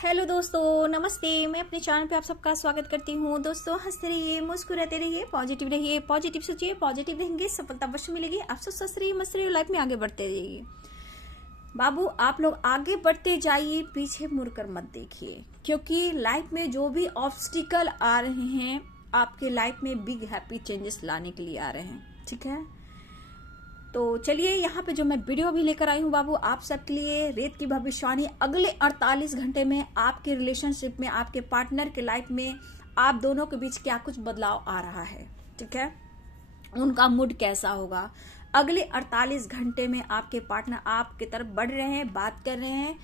Hello दोस्तों, नमस्ते। मैं अपने चैनल पे आप सबका स्वागत करती हूँ। दोस्तों, हंसते रहिए, मुस्कुराते रहिए, पॉजिटिव सोचिए, पॉजिटिव रहेंगे, सफलता अवश्य मिलेगी। आप सब स्वस्थ रहिए, मस्त रहिए, लाइफ में आगे बढ़ते रहिए। बाबू, आप लोग आगे बढ़ते जाइए, पीछे मुड़कर मत देखिए, क्योंकि लाइफ में जो भी ऑब्स्टिकल आ रहे हैं आपके लाइफ में बिग हैप्पी चेंजेस लाने के लिए आ रहे हैं। ठीक है, तो चलिए यहाँ पे जो मैं वीडियो भी लेकर आई हूँ बाबू आप सबके लिए, रेत की भविष्यवाणी। अगले 48 घंटे में आपके रिलेशनशिप में, आपके पार्टनर के लाइफ में आप दोनों के बीच क्या कुछ बदलाव आ रहा है। ठीक है, उनका मूड कैसा होगा। अगले 48 घंटे में आपके पार्टनर आपके तरफ बढ़ रहे हैं, बात कर रहे हैं,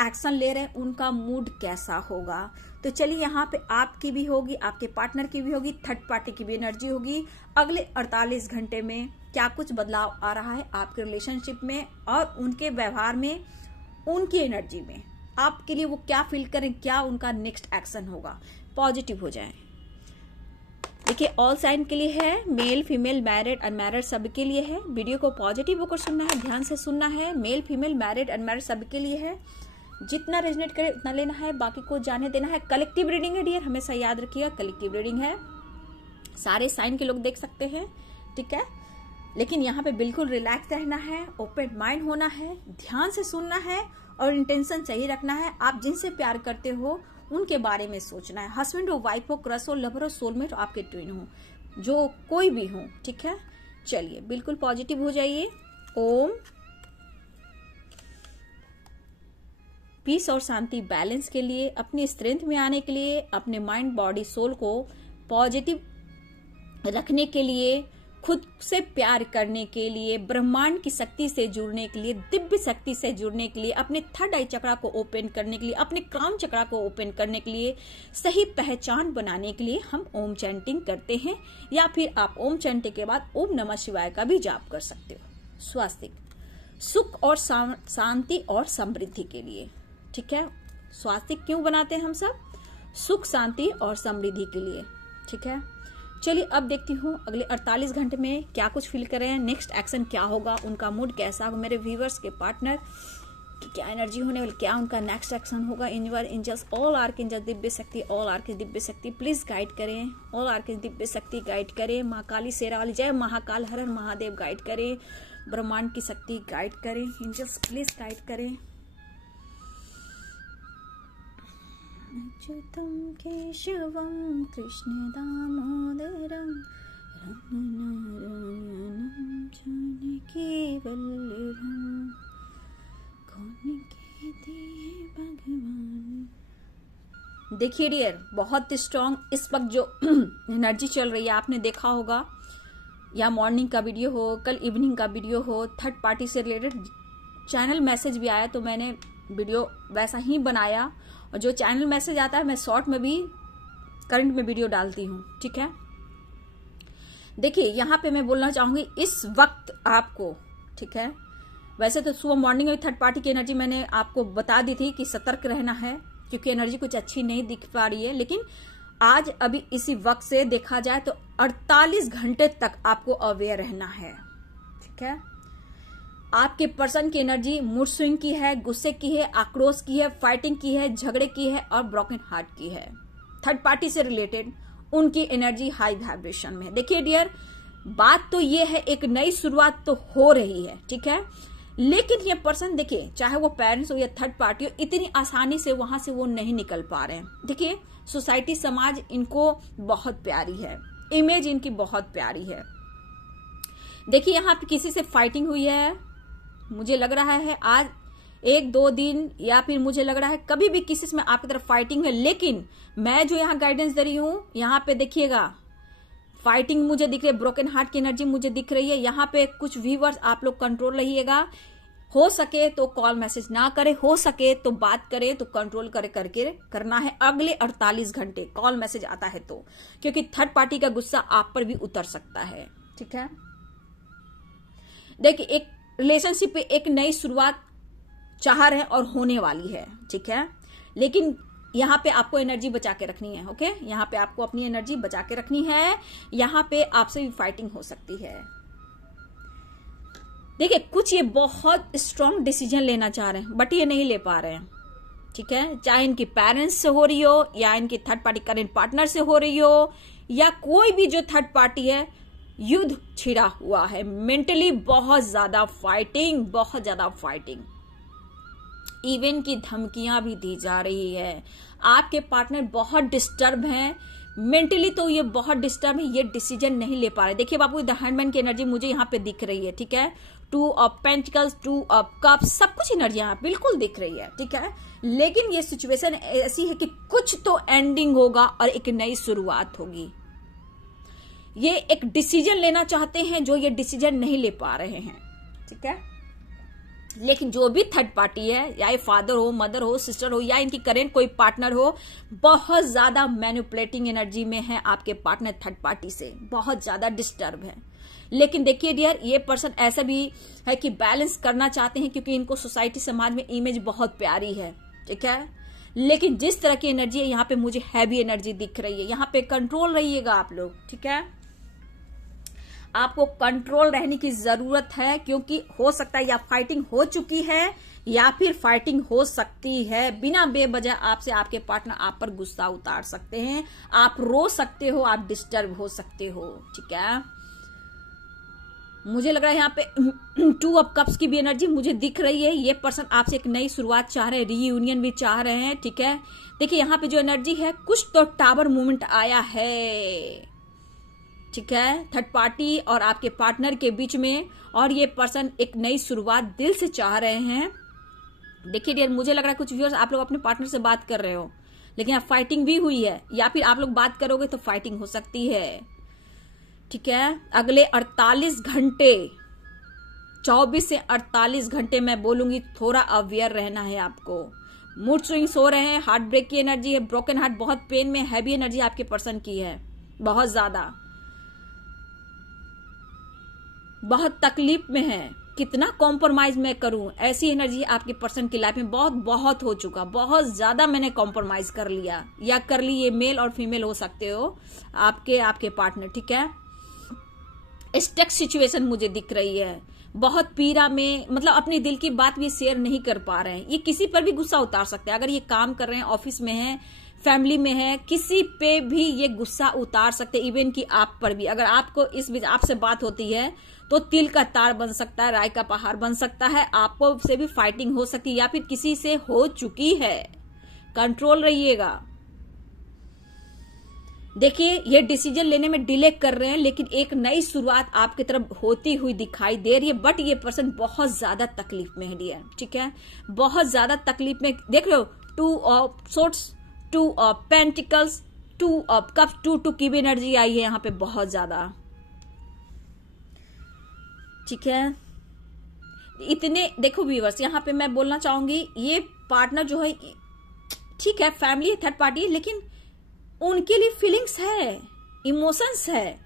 एक्शन ले रहे हैं, उनका मूड कैसा होगा। तो चलिए यहाँ पे आपकी भी होगी, आपके पार्टनर की भी होगी, थर्ड पार्टी की भी एनर्जी होगी। अगले 48 घंटे में क्या कुछ बदलाव आ रहा है आपके रिलेशनशिप में और उनके व्यवहार में, उनकी एनर्जी में, आपके लिए वो क्या फील करें, क्या उनका नेक्स्ट एक्शन होगा। पॉजिटिव हो जाएं। देखिए, ऑल साइन के लिए है, मेल फीमेल मैरिड अनमैरिड सबके लिए है। वीडियो को पॉजिटिव होकर सुनना है, ध्यान से सुनना है। मेल फीमेल मैरिड अनमैरिड सबके लिए है। जितना रेजनेट करे उतना लेना है, बाकी को जाने देना है। कलेक्टिव रीडिंग है डियर, हमेशा याद रखिएगा कलेक्टिव रीडिंग है, सारे साइन के लोग देख सकते हैं। ठीक है, लेकिन यहाँ पे बिल्कुल रिलैक्स रहना है, ओपन माइंड होना है, ध्यान से सुनना है और इंटेंशन सही रखना है। आप जिनसे प्यार करते हो उनके बारे में सोचना है। हस्बैंड हो, वाइफ हो, क्रश हो, लवर हो, सोलमेट हो, आपके ट्विन हो, जो कोई भी हो। ठीक है, चलिए बिल्कुल पॉजिटिव हो जाइए। ओम पीस और शांति बैलेंस के लिए, अपनी स्ट्रेंथ में आने के लिए, अपने माइंड बॉडी सोल को पॉजिटिव रखने के लिए, खुद से प्यार करने के लिए, ब्रह्मांड की शक्ति से जुड़ने के लिए, दिव्य शक्ति से जुड़ने के लिए, अपने थर्ड आई चक्रा को ओपन करने के लिए, अपने क्राउन चक्रा को ओपन करने के लिए, सही पहचान बनाने के लिए हम ओम चैंटिंग करते हैं। या फिर आप ओम चैंटिंग के बाद ओम नमः शिवाय का भी जाप कर सकते हो। स्वास्तिक, सुख और शांति और समृद्धि के लिए। ठीक है, स्वास्तिक क्यों बनाते हैं हम सब? सुख, शांति और समृद्धि के लिए। ठीक है, चलिए अब देखती हूँ अगले 48 घंटे में क्या कुछ फील कर रहे हैं, नेक्स्ट एक्शन क्या होगा, उनका मूड कैसा होगा, मेरे व्यूवर्स के पार्टनर की क्या एनर्जी होने वाली, क्या उनका नेक्स्ट एक्शन होगा। इनवर एंजल्स, ऑल आर्कएंजल्स दिव्य शक्ति, ऑल आर्कएंजल्स दिव्य शक्ति प्लीज गाइड करें। ऑल आर्कएंजल्स दिव्य शक्ति गाइड करें। माँ काली शेरावाली जय, महाकाल हर हर महादेव गाइड करें। ब्रह्मांड की शक्ति गाइड करें। एंजल्स प्लीज गाइड करें। अच्युतं केशवं कृष्ण दामोदरं रामनारायणं जानकी वल्लभं कौन कहते हैं भगवान। देखिए डियर, बहुत स्ट्रांग इस वक्त जो एनर्जी चल रही है, आपने देखा होगा, या मॉर्निंग का वीडियो हो, कल इवनिंग का वीडियो हो, थर्ड पार्टी से रिलेटेड चैनल मैसेज भी आया तो मैंने वीडियो वैसा ही बनाया। और जो चैनल मैसेज आता है मैं शॉर्ट में भी करंट में वीडियो डालती हूँ। ठीक है, देखिए यहाँ पे मैं बोलना चाहूंगी इस वक्त आपको। ठीक है, वैसे तो सुबह मॉर्निंग में थर्ड पार्टी की एनर्जी मैंने आपको बता दी थी कि सतर्क रहना है, क्योंकि एनर्जी कुछ अच्छी नहीं दिख पा रही है। लेकिन आज अभी इसी वक्त से देखा जाए तो 48 घंटे तक आपको अवेयर रहना है। ठीक है, आपके पर्सन की एनर्जी मूड स्विंग की है, गुस्से की है, आक्रोश की है, फाइटिंग की है, झगड़े की है और ब्रोकन हार्ट की है। थर्ड पार्टी से रिलेटेड उनकी एनर्जी हाई वाइब्रेशन में है। देखिए डियर, बात तो ये है, एक नई शुरुआत तो हो रही है। ठीक है, लेकिन ये पर्सन देखिए, चाहे वो पेरेंट्स हो या थर्ड पार्टी हो, इतनी आसानी से वहां से वो नहीं निकल पा रहे हैं। देखिए, सोसाइटी समाज इनको बहुत प्यारी है, इमेज इनकी बहुत प्यारी है। देखिए यहाँ पे किसी से फाइटिंग हुई है, मुझे लग रहा है आज 1-2 दिन, या फिर मुझे लग रहा है कभी भी किसी में आपकी तरफ फाइटिंग है। लेकिन मैं जो यहाँ गाइडेंस दे रही हूँ, यहाँ पे देखिएगा फाइटिंग मुझे दिख रही है, ब्रोकन हार्ट की एनर्जी मुझे दिख रही है। यहाँ पे कुछ व्यूअर्स आप लोग कंट्रोल रहिएगा, हो सके तो कॉल मैसेज ना करे, हो सके तो बात करे तो कंट्रोल करके करना है अगले 48 घंटे। कॉल मैसेज आता है तो, क्योंकि थर्ड पार्टी का गुस्सा आप पर भी उतर सकता है। ठीक है, देखिए एक रिलेशनशिप पे एक नई शुरुआत चाह रहे हैं और होने वाली है। ठीक है, लेकिन यहाँ पे आपको एनर्जी बचा के रखनी है। ओके, यहाँ पे आपको अपनी एनर्जी बचा के रखनी है। यहाँ पे आपसे भी फाइटिंग हो सकती है। देखिए, कुछ ये बहुत स्ट्रांग डिसीजन लेना चाह रहे हैं बट ये नहीं ले पा रहे हैं। ठीक है, चाहे इनकी पेरेंट्स से हो रही हो या इनकी थर्ड पार्टी करेंट पार्टनर से हो रही हो या कोई भी जो थर्ड पार्टी है, युद्ध छिड़ा हुआ है। मेंटली बहुत ज्यादा फाइटिंग, बहुत ज्यादा फाइटिंग, इवन की धमकियां भी दी जा रही है। आपके पार्टनर बहुत डिस्टर्ब हैं मेंटली, तो ये बहुत डिस्टर्ब है, ये डिसीजन नहीं ले पा रहे। देखिए बाबू, द हैंडमैन की एनर्जी मुझे यहाँ पे दिख रही है, ठीक है, 2 ऑफ पेंटिकल्स, 2 ऑफ कप्स, सब कुछ एनर्जी यहाँ बिल्कुल दिख रही है, ठीक है। लेकिन ये सिचुएशन ऐसी है कि कुछ तो एंडिंग होगा और एक नई शुरुआत होगी। ये एक डिसीजन लेना चाहते हैं जो ये डिसीजन नहीं ले पा रहे हैं, ठीक है। लेकिन जो भी थर्ड पार्टी है, या ये फादर हो, मदर हो, सिस्टर हो, या इनकी करेंट कोई पार्टनर हो, बहुत ज्यादा मैनिपुलेटिंग एनर्जी में है आपके पार्टनर थर्ड पार्टी से, बहुत ज्यादा डिस्टर्ब है। लेकिन देखिए डियर, ये पर्सन ऐसा भी है कि बैलेंस करना चाहते हैं क्योंकि इनको सोसाइटी समाज में इमेज बहुत प्यारी है, ठीक है। लेकिन जिस तरह की एनर्जी है यहाँ पे मुझे हैवी एनर्जी दिख रही है। यहाँ पे कंट्रोल रहिएगा आप लोग, ठीक है। आपको कंट्रोल रहने की जरूरत है क्योंकि हो सकता है या फाइटिंग हो चुकी है या फिर फाइटिंग हो सकती है। बिना बेवजह आपसे आपके पार्टनर आप पर गुस्सा उतार सकते हैं, आप रो सकते हो, आप डिस्टर्ब हो सकते हो, ठीक है। मुझे लग रहा है यहाँ पे 2 ऑफ कप्स की भी एनर्जी मुझे दिख रही है। ये पर्सन आपसे एक नई शुरुआत चाह रहे हैं, रीयूनियन भी चाह रहे हैं, ठीक है। देखिए यहाँ पे जो एनर्जी है, कुछ तो टावर मूवमेंट आया है, ठीक है, थर्ड पार्टी और आपके पार्टनर के बीच में, और ये पर्सन एक नई शुरुआत दिल से चाह रहे हैं। देखिए डियर, मुझे लग रहा है कुछ व्यूअर्स आप लोग अपने पार्टनर से बात कर रहे हो, लेकिन अब फाइटिंग भी हुई है, या फिर आप लोग बात करोगे तो फाइटिंग हो सकती है, ठीक है। अगले 48 घंटे, 24 से 48 घंटे मैं बोलूंगी, थोड़ा अवेयर रहना है आपको। मूड स्विंग्स हो रहे हैं, हार्ट ब्रेक की एनर्जी है, ब्रोकन हार्ट, बहुत पेन में, हैवी एनर्जी आपके पर्सन की है, बहुत ज्यादा, बहुत तकलीफ में है। कितना कॉम्प्रोमाइज मैं करूं, ऐसी एनर्जी आपके पर्सन की लाइफ में बहुत हो चुका, बहुत ज्यादा मैंने कॉम्प्रोमाइज कर लिया या कर ली। ये मेल और फीमेल हो सकते हो, आपके पार्टनर, ठीक है। स्टक सिचुएशन मुझे दिख रही है, बहुत पीड़ा में, मतलब अपनी दिल की बात भी शेयर नहीं कर पा रहे हैं। ये किसी पर भी गुस्सा उतार सकते हैं, अगर ये काम कर रहे हैं, ऑफिस में है, फैमिली में है, किसी पे भी ये गुस्सा उतार सकते, इवन कि आप पर भी। अगर आपको इस बीच आपसे बात होती है तो तिल का तार बन सकता है, राय का पहाड़ बन सकता है, आपको से भी फाइटिंग हो सकती है या फिर किसी से हो चुकी है। कंट्रोल रहिएगा। देखिए ये डिसीजन लेने में डिले कर रहे हैं, लेकिन एक नई शुरुआत आपकी तरफ होती हुई दिखाई दे रही है। बट ये पर्सन बहुत ज्यादा तकलीफ में है डियर, ठीक है, बहुत ज्यादा तकलीफ में। देख रहे हो, 2 of swords, 2 of pentacles, 2 of cups, 2 की भी एनर्जी आई है यहाँ पे बहुत ज्यादा, ठीक है। इतने देखो व्यूअर्स, यहाँ पे मैं बोलना चाहूंगी, ये पार्टनर जो है, ठीक है, फैमिली थर्ड पार्टी, लेकिन उनके लिए फीलिंग्स है, इमोशंस है,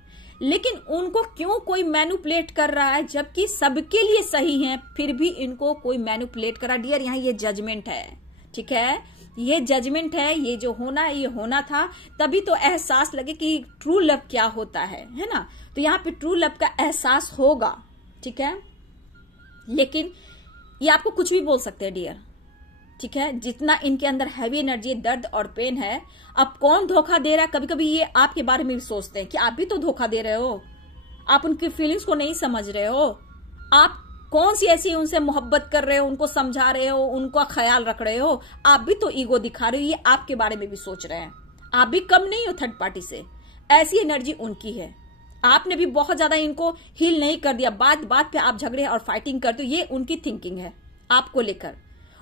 लेकिन उनको क्यों कोई मैनिपुलेट कर रहा है, जबकि सबके लिए सही है, फिर भी इनको कोई मैनिपुलेट कर रहा है। डियर यहाँ ये जजमेंट है, ठीक है, ये जजमेंट है, ये जो होना है ये होना था, तभी तो एहसास लगे कि ट्रू लव क्या होता है ना। तो यहाँ पे ट्रू लव का एहसास होगा, ठीक है। लेकिन ये आपको कुछ भी बोल सकते हैं डियर, ठीक है, जितना इनके अंदर हैवी एनर्जी, दर्द और पेन है। अब कौन धोखा दे रहा है, कभी कभी ये आपके बारे में भी सोचते हैं कि आप भी तो धोखा दे रहे हो, आप उनकी फीलिंग्स को नहीं समझ रहे हो, आप कौन सी ऐसी उनसे मोहब्बत कर रहे हो, उनको समझा रहे हो, उनका ख्याल रख रहे हो, आप भी तो ईगो दिखा रहे हो, ये आपके बारे में भी सोच रहे हैं। आप भी कम नहीं हो थर्ड पार्टी से, ऐसी एनर्जी उनकी है। आपने भी बहुत ज्यादा इनको हील नहीं कर दिया, बात बात पे आप झगड़े और फाइटिंग करते हो, ये उनकी थिंकिंग है आपको लेकर।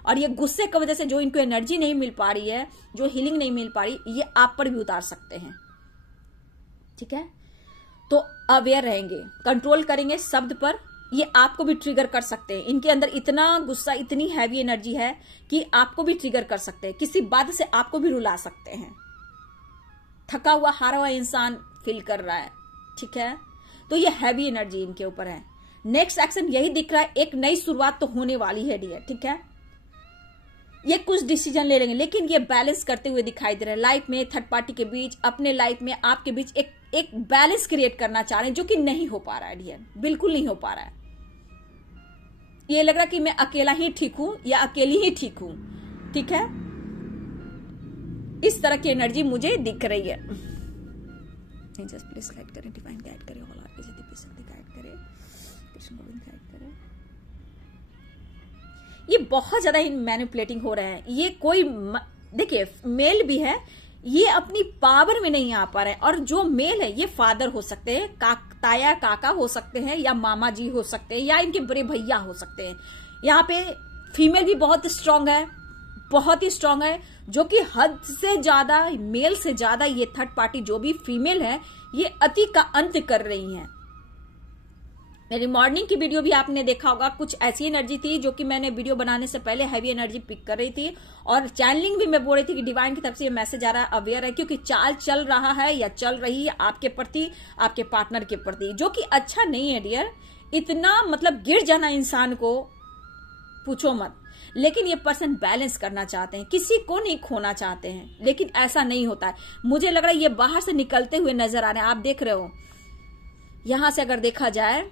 और ये गुस्से की वजह से जो इनको एनर्जी नहीं मिल पा रही है, जो हीलिंग नहीं मिल पा रही, ये आप पर भी उतार सकते हैं, ठीक है। तो अवेयर रहेंगे, कंट्रोल करेंगे शब्द पर, ये आपको भी ट्रिगर कर सकते हैं। इनके अंदर इतना गुस्सा, इतनी हैवी एनर्जी है कि आपको भी ट्रिगर कर सकते हैं, किसी बात से आपको भी रुला सकते हैं। थका हुआ, हारा हुआ इंसान फील कर रहा है, ठीक है। तो ये हैवी एनर्जी इनके ऊपर है। नेक्स्ट एक्शन यही दिख रहा है, एक नई शुरुआत तो होने वाली है डियर, ठीक है। ये कुछ डिसीजन ले लेंगे, लेकिन ये बैलेंस करते हुए दिखाई दे रहे हैं। लाइफ में थर्ड पार्टी के बीच, अपने लाइफ में आपके बीच एक बैलेंस क्रिएट करना चाह रहे हैं, जो कि नहीं हो पा रहा है डियर, बिल्कुल नहीं हो पा रहा है। ये लग रहा है कि मैं अकेला ही ठीक हूं या अकेली ही ठीक हूं, ठीक है। इस तरह की एनर्जी मुझे दिख रही है। जस्ट प्लीज गाइड करें, डिवाइन गाइड करें, ऑल आर गाइड करें, कृष्ण गोविंद गाइड करें। ये बहुत ज्यादा ही मैनिपुलेटिंग हो रहे हैं। ये कोई देखिए मेल भी है, ये अपनी पावर में नहीं आ पा रहे हैं। और जो मेल है ये फादर हो सकते हैं, ताया काका हो सकते हैं, या मामा जी हो सकते हैं, या इनके बड़े भैया हो सकते हैं। यहाँ पे फीमेल भी बहुत स्ट्रांग है, बहुत ही स्ट्रांग है, जो कि हद से ज्यादा, मेल से ज्यादा ये थर्ड पार्टी जो भी फीमेल है ये अति का अंत कर रही हैं। मेरी मॉर्निंग की वीडियो भी आपने देखा होगा, कुछ ऐसी एनर्जी थी जो कि मैंने वीडियो बनाने से पहले हैवी एनर्जी पिक कर रही थी, और चैनलिंग भी मैं बोल रही थी कि डिवाइन की तरफ से ये मैसेज आ रहा है, अवेयर है, क्योंकि चाल चल रहा है या चल रही है आपके प्रति, आपके पार्टनर के प्रति, जो कि अच्छा नहीं है डियर। इतना मतलब गिर जाना इंसान को पूछो मत। लेकिन ये पर्सन बैलेंस करना चाहते हैं, किसी को नहीं खोना चाहते हैं, लेकिन ऐसा नहीं होता है। मुझे लग रहा है ये बाहर से निकलते हुए नजर आ रहे हैं। आप देख रहे हो यहां से अगर देखा जाए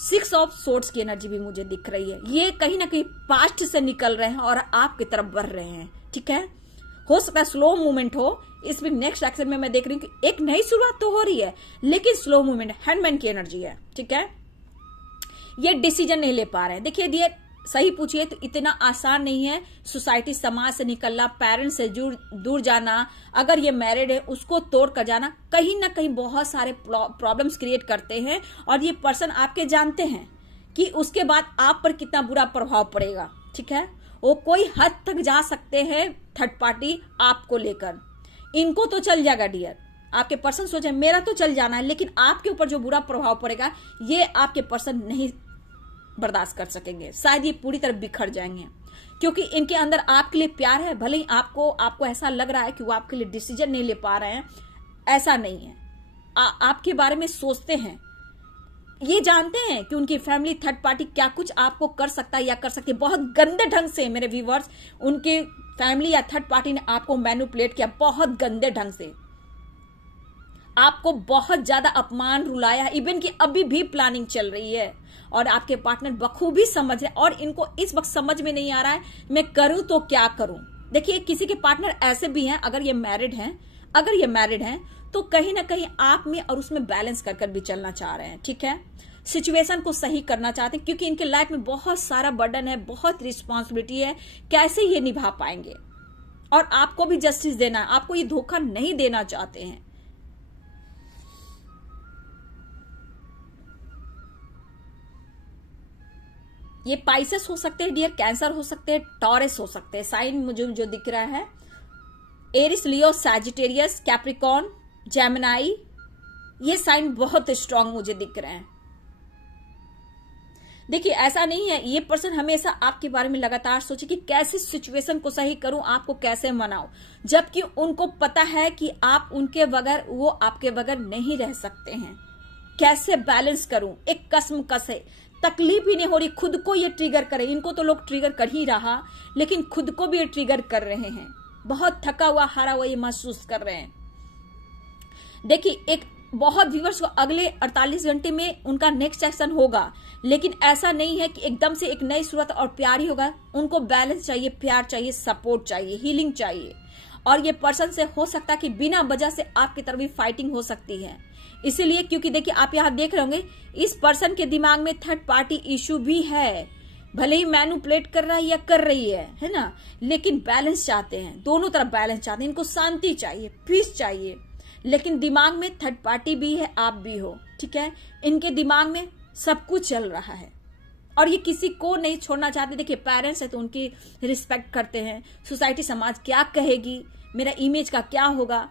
6 ऑफ सोर्ड्स की एनर्जी भी मुझे दिख रही है। ये कहीं ना कहीं पास्ट से निकल रहे हैं और आपकी तरफ बढ़ रहे हैं। ठीक है, हो सकता है स्लो मूवमेंट हो। इसमें नेक्स्ट एक्शन में मैं देख रही हूँ कि एक नई शुरुआत तो हो रही है, लेकिन स्लो मूवमेंट, हैंडमैन की एनर्जी है। ठीक है, ये डिसीजन नहीं ले पा रहे हैं। देखिए डियर, सही पूछिए तो इतना आसान नहीं है सोसाइटी समाज से निकलना, पेरेंट्स से दूर जाना, अगर ये मैरिड है उसको तोड़ कर जाना, कहीं ना कहीं बहुत सारे प्रॉब्लम्स क्रिएट करते हैं। और ये पर्सन आपके जानते हैं कि उसके बाद आप पर कितना बुरा प्रभाव पड़ेगा। ठीक है, वो कोई हद तक जा सकते हैं थर्ड पार्टी आपको लेकर। इनको तो चल जाएगा डियर, आपके पर्सन सोचे मेरा तो चल जाना है, लेकिन आपके ऊपर जो बुरा प्रभाव पड़ेगा ये आपके पर्सन नहीं बर्दाश्त कर सकेंगे। शायद ये पूरी तरह बिखर जाएंगे, क्योंकि इनके अंदर आपके लिए प्यार है। भले ही आपको ऐसा लग रहा है कि वो आपके लिए डिसीजन नहीं ले पा रहे हैं, ऐसा नहीं है। आपके बारे में सोचते हैं, ये जानते हैं कि उनकी फैमिली थर्ड पार्टी क्या कुछ आपको कर सकता है या कर सकती है। बहुत गंदे ढंग से मेरे व्यूवर्स, उनके फैमिली या थर्ड पार्टी ने आपको मैनिपुलेट किया, बहुत गंदे ढंग से आपको बहुत ज्यादा अपमान रुलाया। इवन की अभी भी प्लानिंग चल रही है और आपके पार्टनर बखूबी समझ रहे, और इनको इस वक्त समझ में नहीं आ रहा है मैं करूं तो क्या करूं। देखिए किसी के पार्टनर ऐसे भी हैं, अगर ये मैरिड हैं तो कहीं ना कहीं आप में और उसमें बैलेंस कर भी चलना चाह रहे हैं। ठीक है, सिचुएशन को सही करना चाहते हैं, क्योंकि इनके लाइफ में बहुत सारा बर्डन है, बहुत रिस्पॉन्सिबिलिटी है, कैसे ये निभा पाएंगे। और आपको भी जस्टिस देना है, आपको ये धोखा नहीं देना चाहते हैं। ये पाइसेस हो सकते हैं डियर, कैंसर हो सकते हैं, टॉरस हो सकते हैं। साइन मुझे जो दिख रहा है एरिस, लियो, सैजिटेरियस, कैप्रिकॉर्न, जेमिनाई, ये साइन बहुत स्ट्रांग मुझे दिख रहे हैं। देखिए ऐसा नहीं है, ये पर्सन हमेशा आपके बारे में लगातार सोचे कि कैसे सिचुएशन को सही करूं, आपको कैसे मनाऊं, जबकि उनको पता है कि आप उनके बगैर, वो आपके बगैर नहीं रह सकते हैं। कैसे बैलेंस करूं, एक कसम कसे, तकलीफ ही नहीं हो रही, खुद को ये ट्रिगर करे। इनको तो लोग ट्रिगर कर ही रहा, लेकिन खुद को भी ये ट्रिगर कर रहे हैं। बहुत थका हुआ, हारा हुआ ये महसूस कर रहे हैं। देखिए एक बहुत व्यूअर्स को अगले 48 घंटे में उनका नेक्स्ट एक्शन होगा, लेकिन ऐसा नहीं है कि एकदम से एक नई शुरुआत और प्यार ही होगा। उनको बैलेंस चाहिए, प्यार चाहिए, सपोर्ट चाहिए, हीलिंग चाहिए। और ये पर्सन से हो सकता है कि बिना वजह से आपकी तरफ भी फाइटिंग हो सकती है। इसीलिए क्योंकि देखिए आप यहां देख रहे होंगे इस पर्सन के दिमाग में थर्ड पार्टी इश्यू भी है, भले ही मैनिपुलेट कर रहा है या कर रही है ना, लेकिन बैलेंस चाहते हैं, दोनों तरफ बैलेंस चाहते हैं। इनको शांति चाहिए, पीस चाहिए, लेकिन दिमाग में थर्ड पार्टी भी है, आप भी हो। ठीक है, इनके दिमाग में सब कुछ चल रहा है और ये किसी को नहीं छोड़ना चाहते। देखिए पेरेंट्स है तो उनकी रिस्पेक्ट करते हैं, सोसाइटी समाज क्या कहेगी, मेरा इमेज का क्या होगा,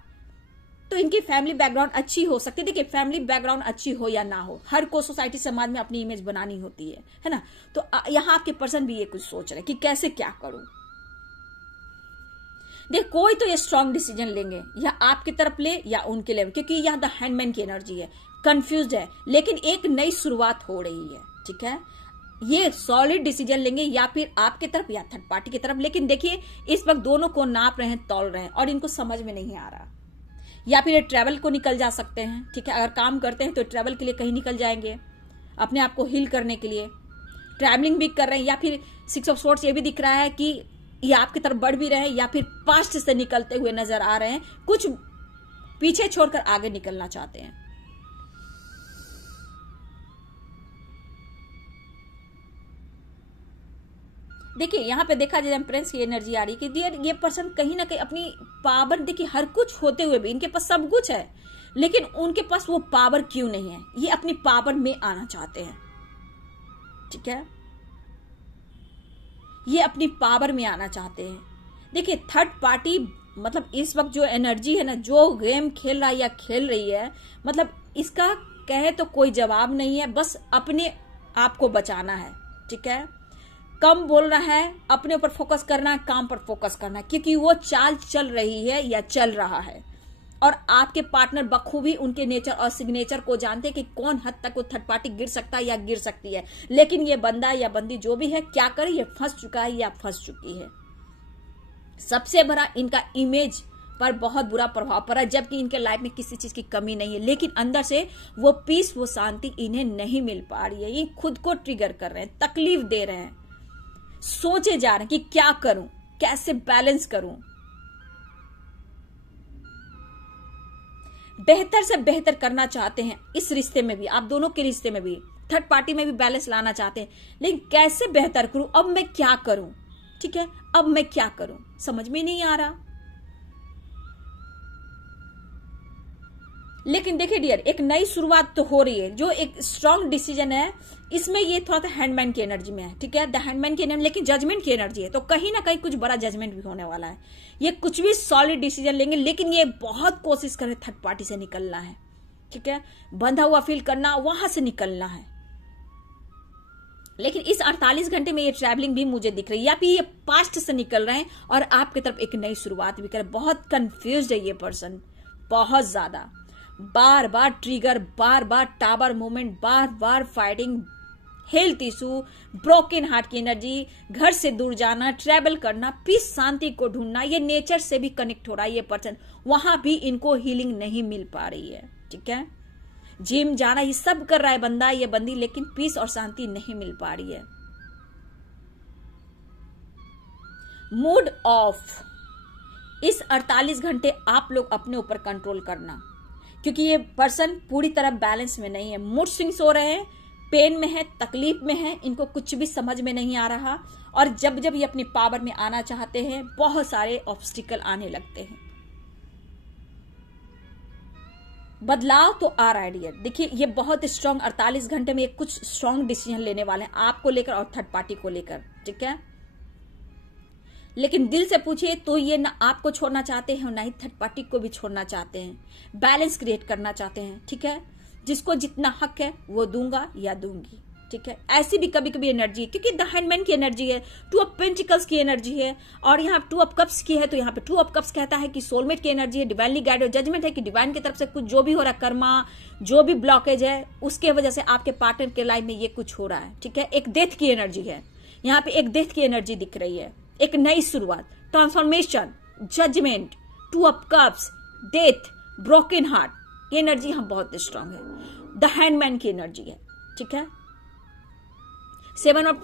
तो इनकी फैमिली बैकग्राउंड अच्छी हो सकती है। देखिए फैमिली बैकग्राउंड अच्छी हो या ना हो, हर को सोसाइटी समाज में अपनी इमेज बनानी होती है ना। तो यहाँ आपके पर्सन भी ये कुछ सोच रहे कि कैसे क्या करूं। देख कोई तो ये स्ट्रांग डिसीजन लेंगे, या आपकी तरफ ले या उनके ले, क्योंकि यहाँ द हैंडमैन की एनर्जी है, कंफ्यूज्ड है, लेकिन एक नई शुरुआत हो रही है। ठीक है, ये सॉलिड डिसीजन लेंगे या फिर आपके तरफ या थर्ड पार्टी की तरफ। लेकिन देखिए इस वक्त दोनों को नाप रहे हैं, तौल रहे हैं और इनको समझ में नहीं आ रहा। या फिर ये ट्रैवल को निकल जा सकते हैं। ठीक है, अगर काम करते हैं तो ट्रैवल के लिए कहीं निकल जाएंगे, अपने आप को हील करने के लिए ट्रैवलिंग भी कर रहे हैं। या फिर 6 ऑफ सोर्ड्स ये भी दिख रहा है कि ये आपकी तरफ बढ़ भी रहे हैं या फिर पास्ट से निकलते हुए नजर आ रहे हैं, कुछ पीछे छोड़कर आगे निकलना चाहते हैं। देखिए यहां पे देखा जाए एम्प्रेस की एनर्जी आ रही है कि डियर ये पर्सन कहीं ना कहीं अपनी पावर, देखिए हर कुछ होते हुए भी इनके पास सब कुछ है, लेकिन उनके पास वो पावर क्यों नहीं है, ये अपनी पावर में आना चाहते हैं। ठीक है, ये अपनी पावर में आना चाहते हैं। देखिए थर्ड पार्टी मतलब इस वक्त जो एनर्जी है ना, जो गेम खेल रहा है या खेल रही है, मतलब इसका कहे तो कोई जवाब नहीं है, बस अपने आप को बचाना है। ठीक है, कम बोलना है, अपने ऊपर फोकस करना है, काम पर फोकस करना है, क्योंकि वो चाल चल रही है या चल रहा है। और आपके पार्टनर बखूबी उनके नेचर और सिग्नेचर को जानते हैं कि कौन हद तक वो थर्ड पार्टी गिर सकता है या गिर सकती है। लेकिन ये बंदा या बंदी जो भी है, क्या करे, ये फंस चुका है या फंस चुकी है। सबसे बड़ा इनका इमेज पर बहुत बुरा प्रभाव पड़ा, जबकि इनके लाइफ में किसी चीज की कमी नहीं है, लेकिन अंदर से वो पीस, वो शांति इन्हें नहीं मिल पा रही है। ये खुद को ट्रिगर कर रहे हैं, तकलीफ दे रहे हैं, सोचे जा रहे हैं कि क्या करूं, कैसे बैलेंस करूं। बेहतर से बेहतर करना चाहते हैं इस रिश्ते में भी, आप दोनों के रिश्ते में भी, थर्ड पार्टी में भी बैलेंस लाना चाहते हैं, लेकिन कैसे बेहतर करूं, अब मैं क्या करूं। ठीक है, अब मैं क्या करूं समझ में नहीं आ रहा। लेकिन देखिए डियर, एक नई शुरुआत तो हो रही है, जो एक स्ट्रांग डिसीजन है, इसमें ये थोड़ा सा हैंडमैन की एनर्जी में है। ठीक है, द हैंडमैन की एनर्जी, लेकिन जजमेंट की एनर्जी है, तो कहीं ना कहीं कुछ बड़ा जजमेंट भी होने वाला है। ये कुछ भी सॉलिड डिसीजन लेंगे, लेकिन ये बहुत कोशिश करें थर्ड पार्टी से निकलना है। ठीक है, बंधा हुआ फील करना, वहां से निकलना है। लेकिन इस 48 घंटे में ये ट्रैवलिंग भी मुझे दिख रही है, या फिर ये पास्ट से निकल रहे हैं और आपकी तरफ एक नई शुरुआत भी करें। बहुत कंफ्यूज्ड है ये पर्सन, बहुत ज्यादा, बार बार ट्रिगर, बार बार टावर मूवमेंट, बार बार fighting, health issue, broken heart की एनर्जी, घर से दूर जाना, ट्रैवल करना, पीस शांति को ढूंढना, ये नेचर से भी कनेक्ट हो रहा है ये पर्सन, वहां भी इनको हीलिंग नहीं मिल पा रही है। ठीक है, जिम जाना, ये सब कर रहा है बंदा, ये बंदी, लेकिन पीस और शांति नहीं मिल पा रही है। मूड ऑफ, इस 48 घंटे आप लोग अपने ऊपर कंट्रोल करना, क्योंकि ये पर्सन पूरी तरह बैलेंस में नहीं है, मूड स्विंग्स हो रहे हैं, पेन में है, तकलीफ में है, इनको कुछ भी समझ में नहीं आ रहा, और जब जब ये अपनी पावर में आना चाहते हैं, बहुत सारे ऑब्स्टिकल आने लगते हैं। बदलाव तो आ रहा है डियर, देखिए ये बहुत स्ट्रांग 48 घंटे में कुछ स्ट्रांग डिसीजन लेने वाले हैं आपको लेकर और थर्ड पार्टी को लेकर। ठीक है, लेकिन दिल से पूछिए तो ये ना आपको छोड़ना चाहते हैं और ना ही थर्ड पार्टी को भी छोड़ना चाहते हैं, बैलेंस क्रिएट करना चाहते हैं। ठीक है, जिसको जितना हक है वो दूंगा या दूंगी। ठीक है, ऐसी भी कभी कभी एनर्जी है, क्योंकि द हैंडमैन की एनर्जी है, 2 ऑफ पेंटिकल्स की एनर्जी है, और यहाँ 2 ऑफ कप्स की है, तो यहाँ पे 2 ऑफ कप्स कहता है कि सोलमेट की एनर्जी है, डिवाइनली गाइडेड जजमेंट है कि डिवाइन की तरफ से कुछ जो भी हो रहा है, कर्मा जो भी ब्लॉकेज है, उसके वजह से आपके पार्टनर के लाइफ में ये कुछ हो रहा है। ठीक है, एक डेथ की एनर्जी है, यहाँ पे एक डेथ की एनर्जी दिख रही है, एक नई शुरुआत, transformation, judgement, 2 of cups, death, broken heart, ये एनर्जी यहाँ बहुत स्ट्रांग है, द हैंडमैन की एनर्जी है। ठीक है, 7 ऑफ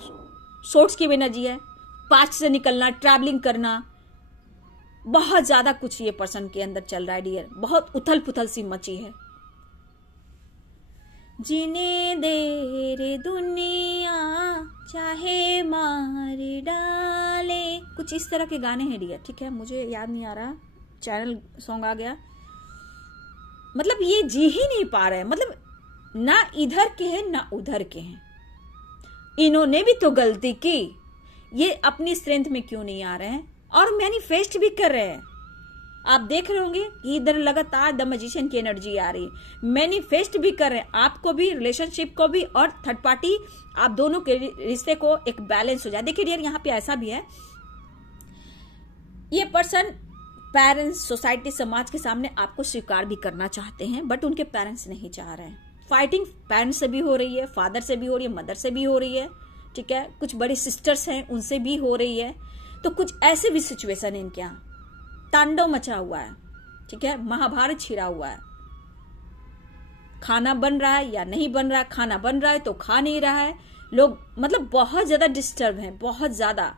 सोर्ड्स की एनर्जी है, पास्ट से निकलना, ट्रैवलिंग करना, बहुत ज्यादा कुछ ये पर्सन के अंदर चल रहा है डियर, बहुत उथल पुथल सी मची है। जीने दे रे दुनिया चाहे मार डाले, कुछ इस तरह के गाने हैं डियर। ठीक है, मुझे याद नहीं आ रहा, चैनल सॉन्ग आ गया, मतलब ये जी ही नहीं पा रहे हैं, मतलब ना इधर के हैं ना उधर के हैं, इन्होंने भी तो गलती की, ये अपनी स्ट्रेंथ में क्यों नहीं आ रहे हैं और मैनिफेस्ट भी कर रहे हैं। आप देख रहे होंगे कि इधर लगातार द मैजिशियन की एनर्जी आ रही है, मैनिफेस्ट भी कर रहे हैं, आपको भी, रिलेशनशिप को भी और थर्ड पार्टी, आप दोनों के रिश्ते को एक बैलेंस हो जाए। देखिए डियर, यहाँ पे ऐसा भी है, ये पर्सन पेरेंट्स, सोसाइटी, समाज के सामने आपको स्वीकार भी करना चाहते हैं, बट उनके पेरेंट्स नहीं चाह रहे हैं। फाइटिंग पेरेंट्स से भी हो रही है, फादर से भी हो रही है, मदर से भी हो रही है। ठीक है, कुछ बड़ी सिस्टर्स हैं उनसे भी हो रही है, तो कुछ ऐसे भी सिचुएशन है इनके यहाँ, तांडव मचा हुआ है। ठीक है, महाभारत छिड़ा हुआ है, खाना बन रहा है या नहीं बन रहा है, खाना बन रहा है तो खा नहीं रहा है, लोग मतलब बहुत ज्यादा डिस्टर्ब हैं, बहुत ज्यादा।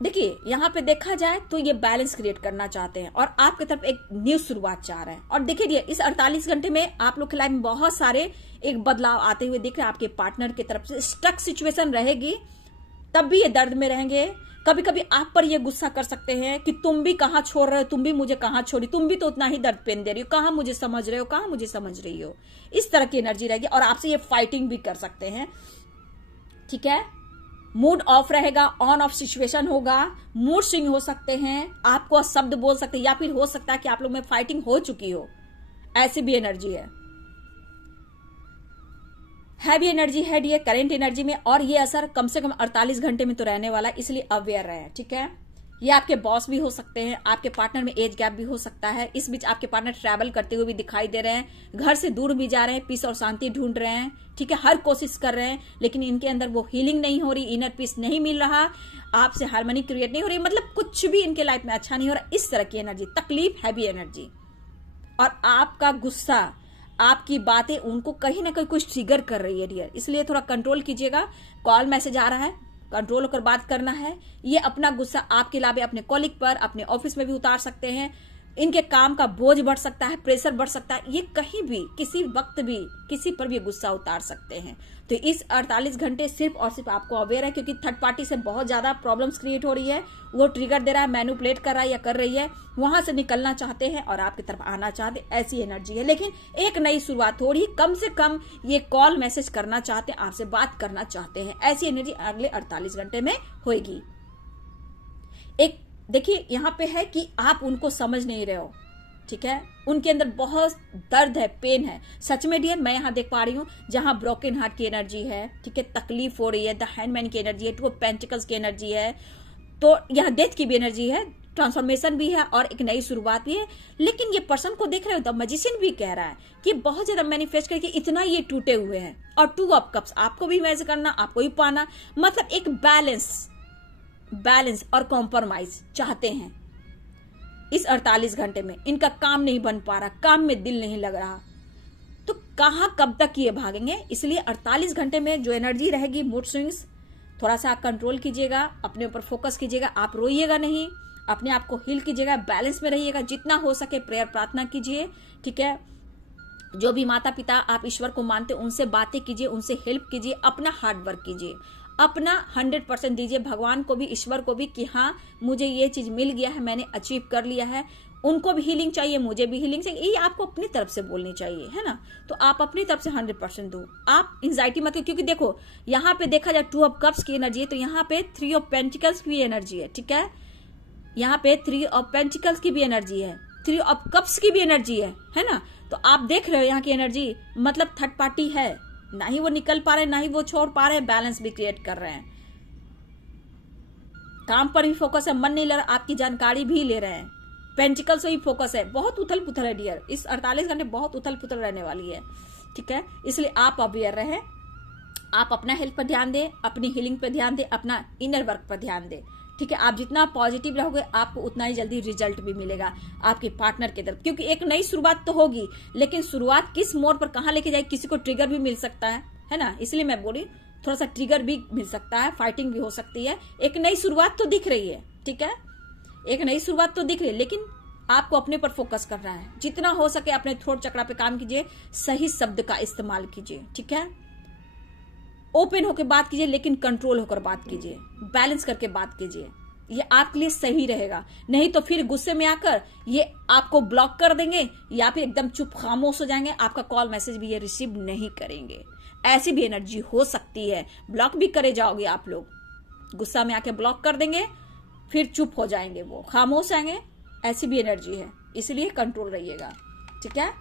देखिए यहाँ पे देखा जाए तो ये बैलेंस क्रिएट करना चाहते हैं और आपकी तरफ एक न्यू शुरुआत चाह रहे हैं। और देखिए इस 48 घंटे में आप लोग के लाइफ में बहुत सारे एक बदलाव आते हुए दिख रहे हैं। आपके पार्टनर की तरफ से स्टक सिचुएशन रहेगी, तब भी ये दर्द में रहेंगे। कभी कभी आप पर ये गुस्सा कर सकते हैं कि तुम भी कहाँ छोड़ रहे हो, तुम भी मुझे कहाँ छोड़ी, तुम भी तो उतना ही दर्द पेन दे रही हो, कहाँ मुझे समझ रहे हो, कहाँ मुझे समझ रही हो। इस तरह की एनर्जी रहेगी और आपसे ये फाइटिंग भी कर सकते हैं। ठीक है, मूड ऑफ रहेगा, ऑन ऑफ सिचुएशन होगा, मूड स्विंग हो सकते हैं, आपको शब्द बोल सकते हैं, या फिर हो सकता है कि आप लोग में फाइटिंग हो चुकी हो, ऐसी भी एनर्जी है। हैवी एनर्जी है ये करेंट एनर्जी में, और ये असर कम से कम 48 घंटे में तो रहने वाला है, इसलिए अवेयर रहे। ठीक है, ये आपके बॉस भी हो सकते हैं, आपके पार्टनर में एज गैप भी हो सकता है। इस बीच आपके पार्टनर ट्रैवल करते हुए भी दिखाई दे रहे हैं, घर से दूर भी जा रहे हैं, पीस और शांति ढूंढ रहे हैं। ठीक है, हर कोशिश कर रहे हैं, लेकिन इनके अंदर वो हीलिंग नहीं हो रही, इनर पीस नहीं मिल रहा, आपसे हार्मनी क्रिएट नहीं हो रही, मतलब कुछ भी इनके लाइफ में अच्छा नहीं हो रहा। इस तरह की एनर्जी, तकलीफ, हैवी एनर्जी। और आपका गुस्सा, आपकी बातें उनको कहीं ना कहीं कुछ ट्रिगर कर रही है डियर, इसलिए थोड़ा कंट्रोल कीजिएगा। कॉल मैसेज आ रहा है, कंट्रोल होकर बात करना है। ये अपना गुस्सा आपके अलावा अपने कॉलिग पर, अपने ऑफिस में भी उतार सकते हैं। इनके काम का बोझ बढ़ सकता है, प्रेशर बढ़ सकता है, ये कहीं भी किसी वक्त भी किसी पर भी गुस्सा उतार सकते हैं। तो इस 48 घंटे सिर्फ और सिर्फ आपको अवेयर है, क्योंकि थर्ड पार्टी से बहुत ज्यादा प्रॉब्लम्स क्रिएट हो रही है, वो ट्रिगर दे रहा है, मैनिपुलेट कर रहा है या कर रही है, वहां से निकलना चाहते हैं और आपकी तरफ आना चाहते, ऐसी एनर्जी है। लेकिन एक नई शुरुआत हो रही है, कम से कम ये कॉल मैसेज करना चाहते हैं, आपसे बात करना चाहते हैं, ऐसी एनर्जी अगले 48 घंटे में होगी। एक देखिए यहाँ पे है कि आप उनको समझ नहीं रहे हो। ठीक है, उनके अंदर बहुत दर्द है, पेन है। सच में डियर, मैं यहाँ देख पा रही हूँ जहां ब्रोकन हार्ट की एनर्जी है, ठीक है, तकलीफ हो रही है, द हैंडमैन की एनर्जी है, 2 ऑफ पेंटिकल्स की एनर्जी है, तो यहाँ डेथ की भी एनर्जी है, ट्रांसफॉर्मेशन भी है और एक नई शुरुआत भी है। लेकिन ये पर्सन को देख रहे हो, द मैजिशियन भी कह रहा है कि बहुत ज्यादा मैनिफेस्ट करके इतना ये टूटे हुए हैं। और 2 ऑफ कप्स, आपको भी इमेजिन करना, आपको भी पाना, मतलब एक बैलेंस और कॉम्प्रोमाइज चाहते हैं। इस 48 घंटे में इनका काम नहीं बन पा रहा, काम में दिल नहीं लग रहा, तो कहां कब तक ये भागेंगे। इसलिए 48 घंटे में जो एनर्जी रहेगी, मूड स्विंग्स, थोड़ा सा कंट्रोल कीजिएगा, अपने ऊपर फोकस कीजिएगा, आप रोइएगा नहीं, अपने आप को हील कीजिएगा, बैलेंस में रहिएगा, जितना हो सके प्रेयर प्रार्थना कीजिए। ठीक है, जो भी माता पिता आप ईश्वर को मानते उनसे बातें कीजिए, उनसे हेल्प कीजिए, अपना हार्ड वर्क कीजिए, अपना 100% दीजिए भगवान को भी, ईश्वर को भी, कि हाँ मुझे ये चीज मिल गया है, मैंने अचीव कर लिया है। उनको भी हीलिंग चाहिए, मुझे भी हीलिंग चाहिए, ये आपको अपनी तरफ से बोलनी चाहिए, है ना। तो आप अपनी तरफ से 100% दो, आप एंजाइटी मत, क्योंकि देखो यहाँ पे देखा जाए 2 ऑफ कप्स की एनर्जी है, तो यहाँ पे 3 ऑफ पेंटिकल्स की एनर्जी है। ठीक है, यहाँ पे 3 ऑफ पेंटिकल्स की भी एनर्जी है, 3 ऑफ कप्स की भी एनर्जी है ना। तो आप देख रहे हो यहाँ की एनर्जी, मतलब थर्ड पार्टी है, ना ही वो निकल पा रहे, ना ही वो छोड़ पा रहे, बैलेंस भी क्रिएट कर रहे हैं, काम पर भी फोकस है, मन नहीं लग रहा, आपकी जानकारी भी ले रहे हैं, पेंटिकल से भी फोकस है, बहुत उथल पुथल है डियर, इस 48 घंटे बहुत उथल पुथल रहने वाली है। ठीक है, इसलिए आप अवेयर रहे, आप अपना हेल्थ पर ध्यान दें, अपनी हीलिंग पर ध्यान दें, अपना इनर वर्क पर ध्यान दें। ठीक है, आप जितना पॉजिटिव रहोगे आपको उतना ही जल्दी रिजल्ट भी मिलेगा आपके पार्टनर की तरफ, क्योंकि एक नई शुरुआत तो होगी, लेकिन शुरुआत किस मोड़ पर कहां लेके जाएगी, किसी को ट्रिगर भी मिल सकता है ना। इसलिए मैं बोली थोड़ा सा ट्रिगर भी मिल सकता है, फाइटिंग भी हो सकती है। एक नई शुरुआत तो दिख रही है, ठीक है, एक नई शुरुआत तो दिख रही है, लेकिन आपको अपने पर फोकस करना है। जितना हो सके अपने थ्रोट चक्रा पे काम कीजिए, सही शब्द का इस्तेमाल कीजिए। ठीक है, ओपन होकर बात कीजिए, लेकिन कंट्रोल होकर बात कीजिए, बैलेंस करके बात कीजिए, ये आपके लिए सही रहेगा। नहीं तो फिर गुस्से में आकर ये आपको ब्लॉक कर देंगे या फिर एकदम चुप खामोश हो जाएंगे, आपका कॉल मैसेज भी ये रिसीव नहीं करेंगे। ऐसी भी एनर्जी हो सकती है, ब्लॉक भी करे जाओगे आप लोग, गुस्सा में आके ब्लॉक कर देंगे, फिर चुप हो जाएंगे, वो खामोश आएंगे, ऐसी भी एनर्जी है, इसलिए कंट्रोल रहिएगा। ठीक है,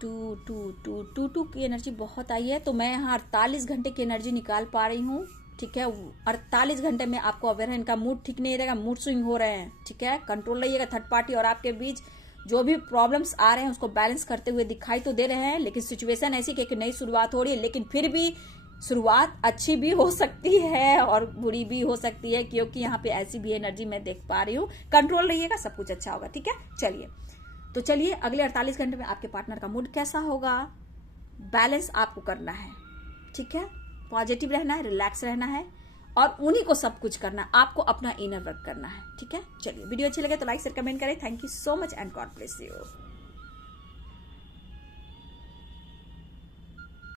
2 की एनर्जी बहुत आई है, तो मैं यहाँ 48 घंटे की एनर्जी निकाल पा रही हूँ। ठीक है, 48 घंटे में आपको अवेयर है, इनका मूड ठीक नहीं रहेगा, मूड स्विंग हो रहे हैं। ठीक है, कंट्रोल रहिएगा। थर्ड पार्टी और आपके बीच जो भी प्रॉब्लम्स आ रहे हैं उसको बैलेंस करते हुए दिखाई तो दे रहे हैं, लेकिन सिचुएशन ऐसी कि एक नई शुरुआत हो रही है, लेकिन फिर भी शुरुआत अच्छी भी हो सकती है और बुरी भी हो सकती है, क्योंकि यहाँ पे ऐसी भी एनर्जी मैं देख पा रही हूँ। कंट्रोल रहिएगा, सब कुछ अच्छा होगा। ठीक है, चलिए अगले 48 घंटे में आपके पार्टनर का मूड कैसा होगा, बैलेंस आपको करना है। ठीक है, पॉजिटिव रहना है, रिलैक्स रहना है और उन्हीं को सब कुछ करना है, आपको अपना इनर वर्क करना है। ठीक है, चलिए वीडियो अच्छी लगे तो लाइक शेयर कमेंट करें। Thank you so much and God bless you.